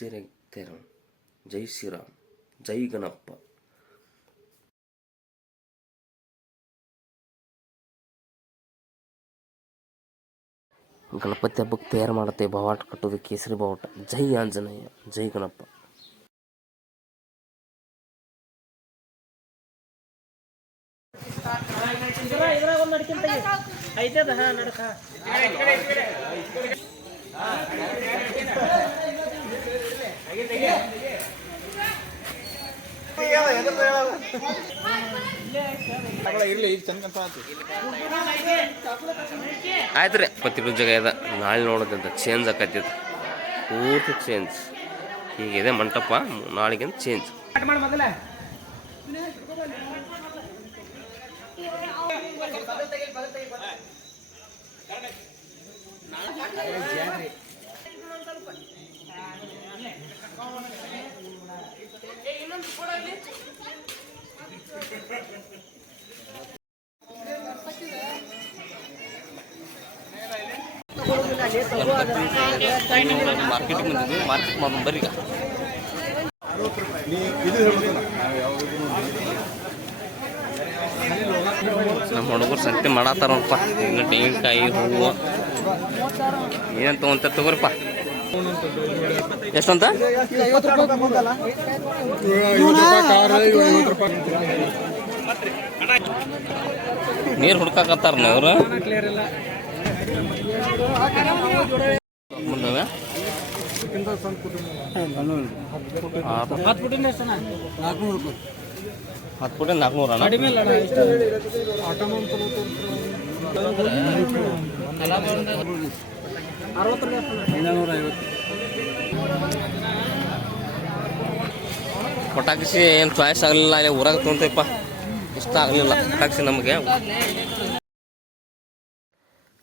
ಭರ್ಜರಿ ಆಗ್ತಾರೆ. ಜೈ ಶ್ರೀರಾಮ್, ಜೈ ಗಣಪ. ಗಣಪತಿ ಹಬ್ಬಕ್ಕೆ ತಯಾರು ಮಾಡುತ್ತೆ. ಬಾವಾಟ ಕಟ್ಟೋದು, ಕೇಸರಿ ಬಾವಾಟ. ಜೈ ಆಂಜನೇಯ, ಜೈ ಗಣಪ. ಆಯ್ತು ರೀ, ಪತ್ತಿರ ಜಾಗ ಇದೆ. ನಾಳೆ ನೋಡೋದಂತ ಚೇಂಜ್ ಆಕೈತಿ, ಪೂರ್ತಿ ಚೇಂಜ್. ಹೀಗಿದೆ ಮಂಟಪ, ನಾಳೆಗಿಂತ ಚೇಂಜ್. ಮಾರ್ಕೆಟಿಗೆ ಬಂದಿದ್ವಿ, ಮಾರ್ಕೆಟ್ ಮಾಡೋಣ ಬರ್ರಿ. ನಮ್ಮ ಹುಡುಗರು ಸಂತೆ ಮಾಡತ್ತಾರಪ್ಪ. ಇನ್ನು ತೆಂಗಿನಕಾಯಿ, ಹೂವು ಏನೇನು ತೊಗೊಂತಾರೆ ತಗೋರಿಪ್ಪ. ಎಷ್ಟಂತ? ನೀರು ಹುಡ್ಕಾಕತ್ತಾರ ಅವರು. ಮುಂದವೆ 10 ಫುಟ್ 400 ಪಟಾಕಿಸಿ ಏನು ಚಾಯ್ಸ್ ಆಗಲಿಲ್ಲ. ಅಲ್ಲಿ ಊರಾಗ ತೊಗೊಂತೇವಪ್ಪ, ಇಷ್ಟ ಆಗಲಿಲ್ಲ ಪಟಾಕಿಸಿ ನಮಗೆ.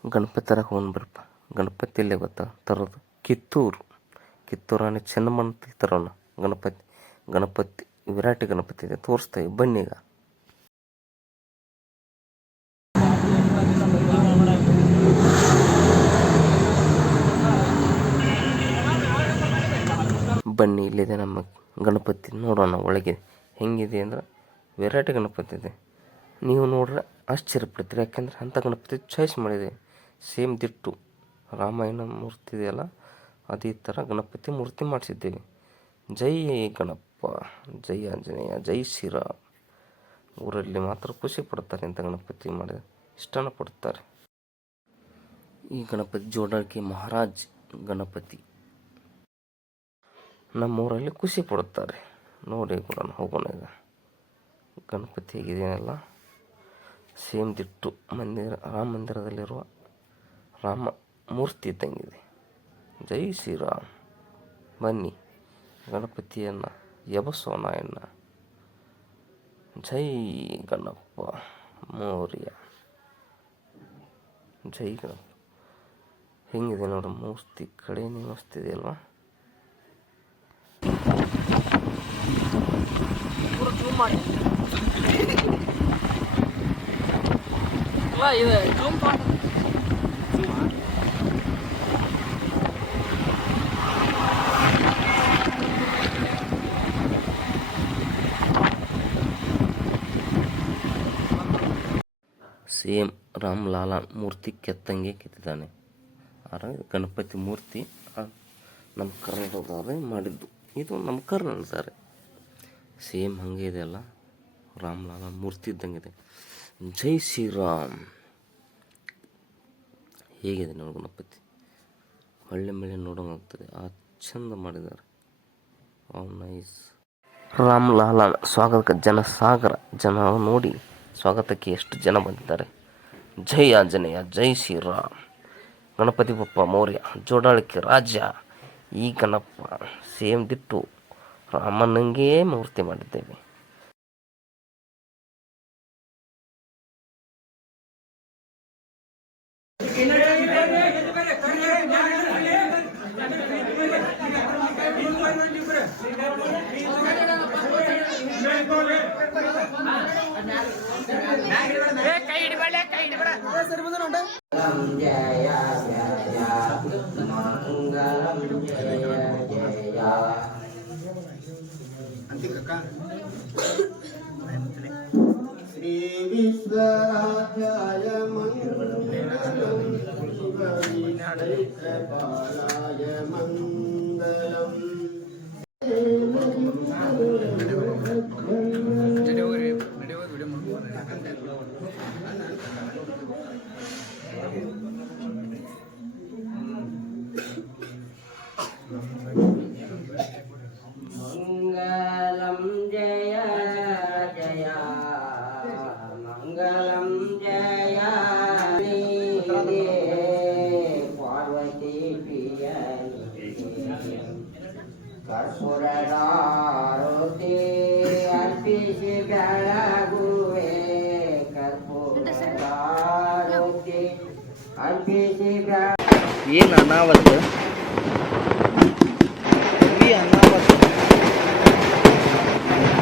ಗಣಪತಿ ತರಕ್ಕೆ ಹೋಗಿ ಬರ್ಪ. ಗಣಪತಿ ಇಲ್ಲೇ ಗೊತ್ತಾ ತರೋದು? ಕಿತ್ತೂರಾಣಿ ಚೆನ್ನಮ್ಮನ ತರೋಣ ಗಣಪತಿ ವಿರಾಟಿ ಗಣಪತಿ ಇದೆ, ತೋರಿಸ್ತೇವೆ ಬನ್ನಿ. ಈಗ ಬನ್ನಿ, ಇಲ್ಲಿದೆ ನಮ್ಮ ಗಣಪತಿ. ನೋಡೋಣ ಒಳಗೆ ಹೆಂಗಿದೆ ಅಂದ್ರೆ ವೆರೈಟಿ ಗಣಪತಿ ಇದೆ. ನೀವು ನೋಡ್ರೆ ಆಶ್ಚರ್ಯಪಡ್ತೀರಿ, ಯಾಕೆಂದ್ರೆ ಅಂಥ ಗಣಪತಿ ಚಾಯ್ಸ್ ಮಾಡಿದೆ. ಸೇಮ್ ದಿಟ್ಟು ರಾಮಾಯಣ ಮೂರ್ತಿ ಇದೆಯಲ್ಲ, ಅದೇ ಥರ ಗಣಪತಿ ಮೂರ್ತಿ ಮಾಡಿಸಿದ್ದೇವೆ. ಜೈ ಗಣಪ, ಜೈ ಆಂಜನೇಯ, ಜೈ ಶ್ರೀರಾಮ್. ಊರಲ್ಲಿ ಮಾತ್ರ ಖುಷಿ ಪಡ್ತಾರೆ ಇಂಥ ಗಣಪತಿ ಮಾಡಿದ, ಇಷ್ಟನ ಪಡ್ತಾರೆ. ಈ ಗಣಪತಿ ಜೋಡಾಳಿಕೆ ಮಹಾರಾಜ್ ಗಣಪತಿ ನಮ್ಮೂರಲ್ಲಿ ಖುಷಿ ಪಡುತ್ತಾರೆ. ನೋಡಿ ಕೊಡೋಣ, ಹೋಗೋಣ. ಈಗ ಗಣಪತಿ ಹೇಗಿದೆಯಲ್ಲ, ಸೇಮ್ ದಿಟ್ಟು ರಾಮ ಮಂದಿರದಲ್ಲಿರುವ ರಾಮ ಮೂರ್ತಿ ಇದ್ದಂಗಿದೆ. ಜೈ ಶ್ರೀರಾಮ್. ಬನ್ನಿ ಗಣಪತಿಯನ್ನು ಎಬಸೋಣ. ಜೈ ಗಣಪ ಮೌರ್ಯ, ಜೈ ಗಣಪ. ಹೆಂಗಿದೆ ನೋಡು ಮೂರ್ತಿ, ಕಡೆನೇ ಮಸ್ತಿದೆ ಅಲ್ವಾ? ಸೇಮ್ ರಾಮ್ ಲಾಲಾ ಮೂರ್ತಿ ಕೆತ್ತಂಗೆ ಕೆತ್ತಿದ್ದಾನೆ. ಗಣಪತಿ ಮೂರ್ತಿ ನಮ್ಮ ಕರ್ನಾಟಕದವರೇ ಮಾಡಿದ್ದು. ಇದು ನಮ್ಮ ಕರ್ನಾಟಕದವರೇ. ಸೇಮ್ ಹಾಗೆ ಇದೆ ಅಲ್ಲ, ರಾಮ್ ಲಾಲಾ ಮೂರ್ತಿ ಇದ್ದಂಗಿದೆ. ಜೈ ಶ್ರೀರಾಮ್. ಹೇಗಿದೆ ನೋಡಿ ಗಣಪತಿ, ಒಳ್ಳೆ ಮೇಲೆ ನೋಡೋಂಗಾಗ್ತದೆ. ಚಂದ ಮಾಡಿದ್ದಾರೆ. ನೈಸ್. ರಾಮ್ ಲಾಲಾ ಸ್ವಾಗತಕ್ಕೆ ಜನಸಾಗರ. ಜನ ನೋಡಿ ಸ್ವಾಗತಕ್ಕೆ ಎಷ್ಟು ಜನ ಬಂದಿದ್ದಾರೆ. ಜೈ ಆಂಜನೇಯ, ಜೈ ಶ್ರೀರಾಮ್. ಗಣಪತಿ ಬಪ್ಪ ಮೌರ್ಯ ಜೋಡಾಳಿಕೆ ರಾಜ್ಯ. ಈ ಗಣಪ ಸೇಮ್ ದಿಟ್ಟು ರಾಮನಂಗೆ ಮೂರ್ತಿ ಮಾಡಿದ್ದೇವೆ. जय जय मंगलम जय जय विश्वराध्याय मङ्गलं शिवविश्वैकपालाय मङ्गलम् मङ्गलं जय जय मङ्गलं जय पार्वती प्रिय कर्पूरदारुते अर्पिಸಿ ಬೆಳಗುವೆ कर्पूरदारुते अर्पिಸಿ ಏನು ಅನಾವತ್ತು ಈ ಅನಾವತ್ತು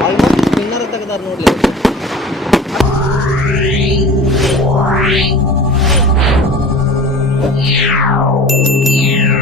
ಆಲ್ಮೋಸ್ಟ್ ಸ್ಪಿನ್ನರ್ ತೆಗೆದಾರ ನೋಡ್ಲಿ Yeah.